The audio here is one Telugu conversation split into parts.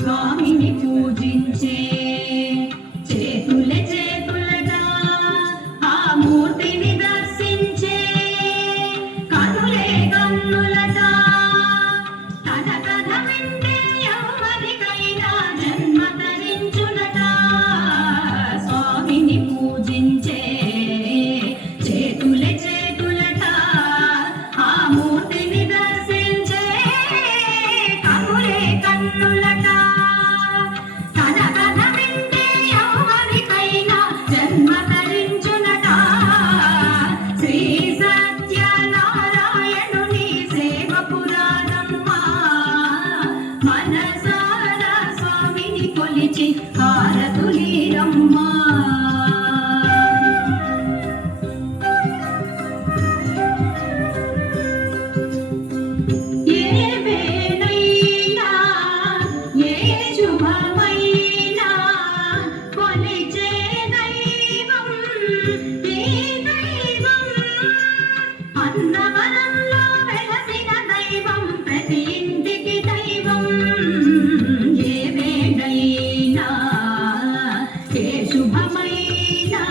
స్వామిని పూజించే చేతులే చేతులగా ఆ మూర్తిని దర్శించే కనులే కన్నులగా తన కథ వింటే ఎవరికైనా జన్మ ధరించునట. స్వామిని పూజించే చేతులే చేతులట ఆ మూర్తిని దర్శించే కనులే కన్నులట. మనసారా స్వామిని కొలిచి హారతులీరమ్మా. ఏ వేళైనా ఏ శుభమైనా కొలిచే దైవం ఈ దైవం. అన్నవరంలో వెలసిన దైవం ప్రతి ఇంటికి దైవం. ఏ వేళైనా ఏ శుభమైనా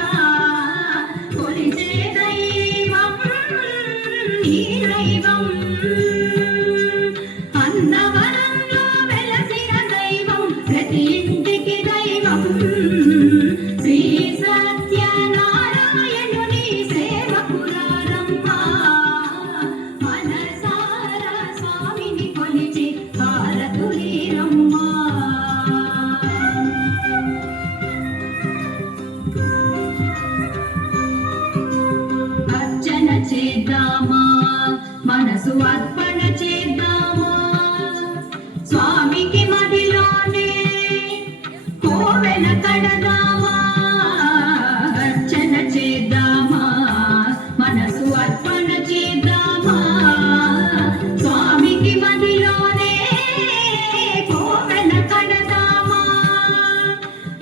కొలిచే దైవం ఈ దైవం. అన్నవరంలో వెలసిన దైవం ప్రతి ఇంటికి దైవం. శ్రీ సత్యనారాయణుని సేవకురారమ్మా. మనసారా స్వామిని కొలిచి హారతులీరమ్మా. అర్చన చేద్దామా, మనసు అర్పణ చేద్దామా. స్వామికి మదిలోనే కోవెల కడదామా. అర్చన చేద్దామా, మనసు అర్పణ చేద్దామా. స్వామికి మదిలోనే కోవెల కడదామా.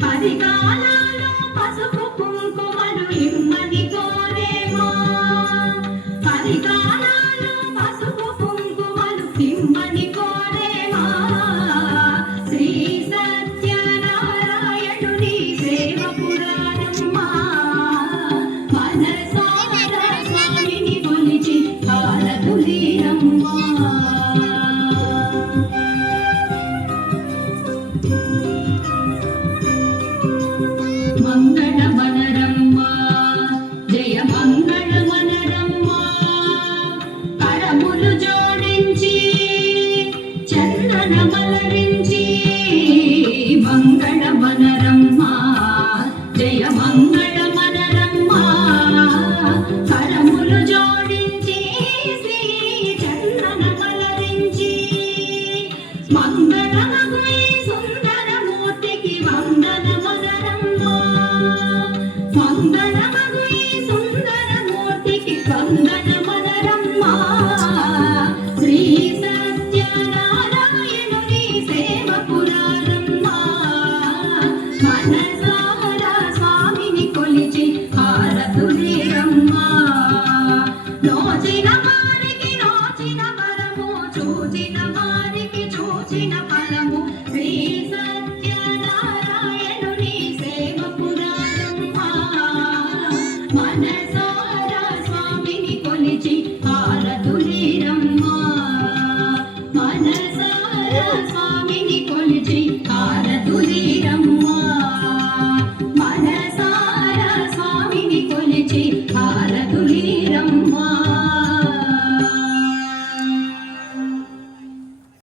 పరికాలలో పసుపు కుంకుమలు ఇమ్మని కోరేమా. పరికాలలో పసుపు కుంకుమలు ఇమ్మని కోరేమా. శ్రీ సత్యనారాయణుని సేవకురారమ్మా. మనసారా స్వామిని కొలిచి హారతులీరమ్మా. మంగళ మనరమ్మా, జయ మంగళ మనరమ్మా. కరములు జోడించి చందన మలరించి మంగళ మనరమ్మా, జయ మంగళ మనరమ్మా. కరములు జోడించి శ్రీ చందన మలరించి మంగళమగు ఈ సుందర మూర్తికి వందన మనరమ్మా. మంగళమగు ఈ సుందర మూర్తికి వందన మనరమ్మా. శ్రీ సత్యనారాయణుని సేవకురారమ్మా. మనసారా స్వామిని కొలిచి హారతులీరమ్మా. నోచిన వారికి నోచిన వరము, చూచిన వారికి చూచిన ఫలము. శ్రీ సత్యనారాయణుని సేవకురారమ్మా. మనసారా స్వామిని కొలిచి